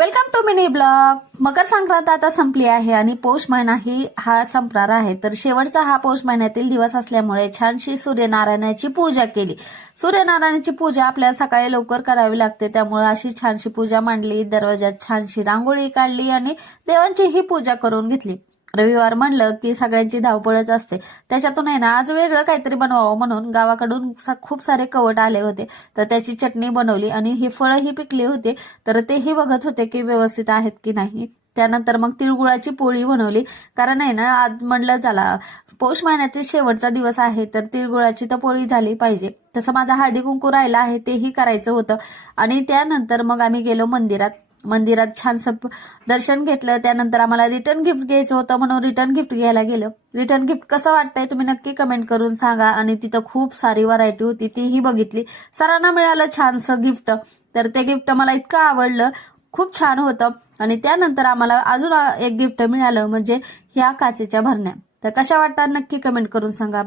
Welcome to mini blog. Makar Sankrant आता संपली आहे आणि पौष महिनाही हा संपणार आहे. तर शेवटचा हा पौष महिन्यातील दिवस असल्यामुळे छानशी सूर्यनारायणाची पूजा केली. सूर्यनारायणाची पूजा आपल्याला सकाळी लवकर करावी लागते, त्यामुळे अशी छानशी पूजा मांडली. दरवाजात छानशी रांगोळी काढली आणि देवांची ही पूजा करून घेतली. रविवार म्हणलं की सगळ्यांची धावपळच असते. त्याच्यातून आहे ना आज वेगळं काहीतरी बनवावं म्हणून गावाकडून खूप सारे कवट आले होते. तर त्याची चटणी बनवली आणि ही फळंही पिकली होती. तर तेही बघत होते की व्यवस्थित आहेत की नाही. त्यानंतर मग तिळगुळाची पोळी बनवली, कारण आहे ना आज म्हणलं चला पौष महिन्याचा शेवटचा दिवस आहे तर तिळगुळाची तर पोळी झाली पाहिजे. तसं माझा हळदी कुंकू राहिला आहे तेही करायचं होतं. आणि त्यानंतर मग आम्ही गेलो मंदिरात छानसं दर्शन घेतलं. त्यानंतर आम्हाला रिटर्न गिफ्ट घ्यायचं होतं म्हणून रिटर्न गिफ्ट घ्यायला गेलं. रिटर्न गिफ्ट कसं वाटतंय तुम्ही नक्की कमेंट करून सांगा. आणि तिथं खूप सारी व्हरायटी होती तीही बघितली. सरांना मिळालं छानसं गिफ्ट. तर ते गिफ्ट मला इतकं आवडलं, खूप छान होतं. आणि त्यानंतर आम्हाला अजून एक गिफ्ट मिळालं, म्हणजे ह्या काचेच्या भरण्या. तर कशा वाटतात नक्की कमेंट करून सांगा.